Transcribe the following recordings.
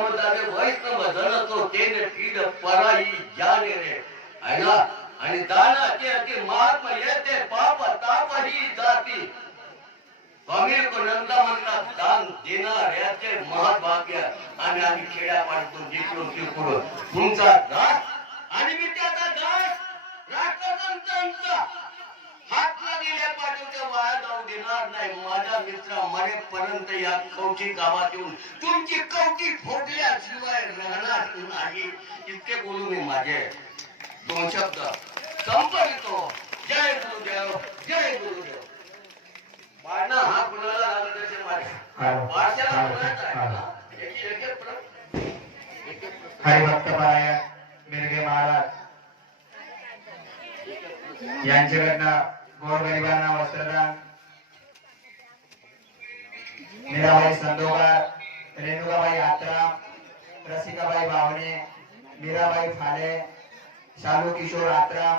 म्हणतात वैष्णव धन तो तेने पीड पराई जाने रे. आहे ना आणि दाना ते अति महात्मा येते पाप ताप ही जाती. स्वामी नंदा म्हणतात दान देणाऱ्याचे महाभाग्य आणि आम्ही खेड्यापाडून जिंकून जिंकून तुमचा दास आणि मी त्याचा दास. हातला दिल्या पाठवते वाया जाऊ देणार नाही. माझा मित्र मरेपर्यंत या कवठी गावात येऊन तुमची कवठी फोडल्याशिवाय राहणार नाही. इतके बोलू मी माझे. दोन शब्द. संपवितो जय गुरुदेव. जय गुरुदेव. बाळणा हा कुणाला लागला तसे माझ्या वारशाला कुणाचा हरिभक्त पारायण मिरगे महाराज. यांच्याकडनं गोरगरिबांना वस्त्रदान मीराबाई संदोकर रेणुकाबाई आत्राम रसिकाबाई बावणे मीराबाई फाले शालू किशोर आत्राम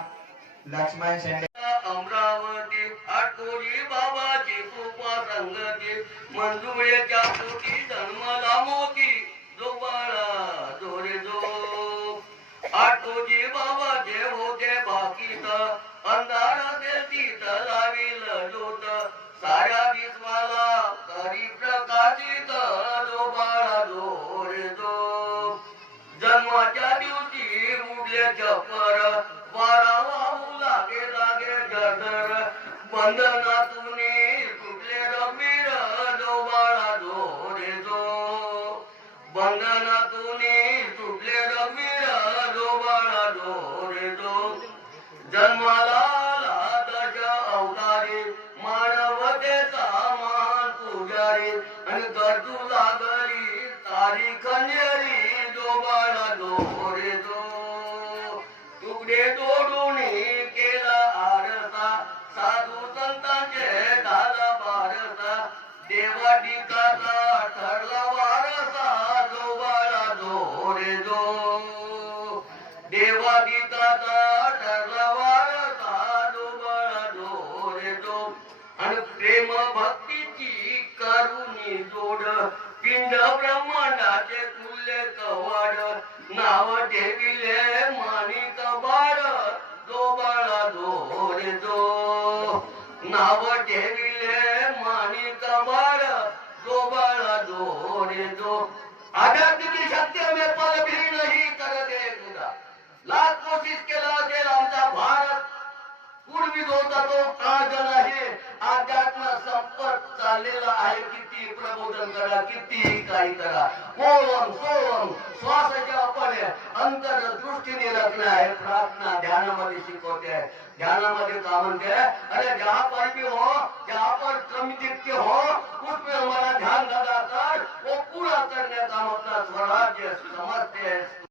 लक्ष्मण शेंडे. अमरावती आठवडी बाबाची कृपा संगती मंजुळेच्या पोटी जन्मला मोती जो बाळा जोरे जो आठोजी अंधार लावील जोत साऱ्या विश्वाला करी प्रकाशित जो बाळा जोरे जो जन्माच्या दिवशी उडले चपर वारा वाहू लागे लागे जडर बंधनातून तुटले रबीर जो बाळा जोरे जो बंधनातून तुटले रबीर जो बाळा जोरे जो जन्माला लागली जो तुकडे केला आरसा. साधू संतांचे झाला देवा टिकाचा ठरला वारसा जो जो देवा टिकाचा ठरला वारसा जो आणि प्रेम भक्तीची करुणी जोड पिंड ब्रह्मांडाचे तुल्य कवाड. नाव ठेविले माणिक बाळ. जो बाळा जोरे जो. नाव ठेविले माणिक बाळ. जो बाळा जोरे जो. आध्यात्मिक सत्य मे पल भी नहीं कर दे लाख कोशिश केला असेल आमचा भारत. पूर्वी होता तो का नाही चाललेलं आहे किती? प्रबोधन करा किती? काही करा. ओम सोम श्वासाच्या आपण अंतर दृष्टीने रखना आहे प्रार्थना ध्यानामध्ये शिकवते. आहे ध्यानामध्ये का म्हणते? अरे जहा पर भी हो जहा पर कमी दिखते हो उसमें हमारा ध्यान लगा वो पूरा करने का अपना स्वराज्य समझते